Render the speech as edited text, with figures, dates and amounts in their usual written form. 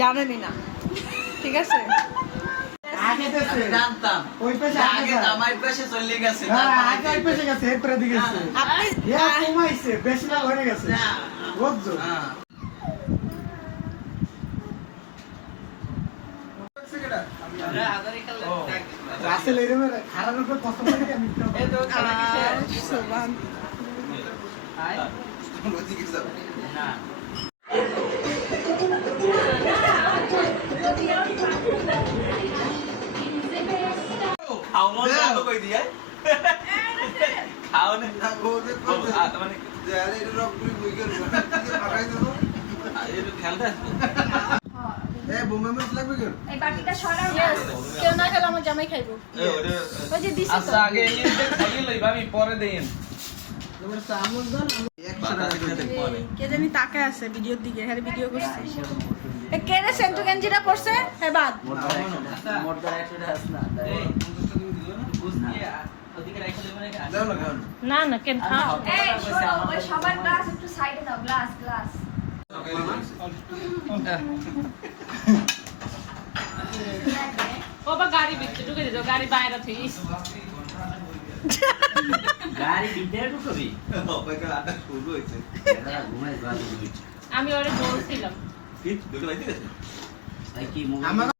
জানেনই না, ঠিক আছে? আগে দেশে জানতাম ওই পাশে আগে আমার পাশে চলে গেছে, আগে ওই পাশে গেছে, এরপরে দিকে গেছে। আপনি ইয়া কমাইছে, বেশি না হয়ে গেছে বুঝছো? রাসেল এরমে খারানোর পর কত করে আমি এই তো খালা কিসে সুবহান আয় ওদিকে যাব না খাও মন দাও কই দিয়া খাও না ওদের মানে যারে রক পুরি বই গেল ফাটাই দাও এই খেলতে এ বোমা মাছ লাগবে কেন এই বাটিটা সরাও কেউ না খেলে আমার জামাই খাইবো ওই যে দিছি আচ্ছা আগে এই খাইয়ে লইবা আমি পরে দেন তোমার সামন দাও 100 টাকা দিতে পরে কে জানি তাকায় আছে ভিডিওর দিকে, হ্যাঁ ভিডিও করছে। এ কে রে সেন্টু গেঞ্জিটা পড়ছে হে বাদ মোর 100 টাকা আছে না এই 50 টাকা দিল না বুঝ নিয়ে ওদিকে রাখা দেব না দাও না খাও না না কেন খাও এই শোনো ওই সবার গ্লাস একটু সাইডে দাও, গ্লাস বাবা গাড়ি ভিতরে ঢুকে দিও, গাড়ি বাইরে থইস গাড়ি ভিতরে ঢুকবি ওই তো আটা শুরু হইছে এরা ঘুমাই বাজে আমি ওরে বলছিলাম কি দুটো বাইতে গেছে ভাই কি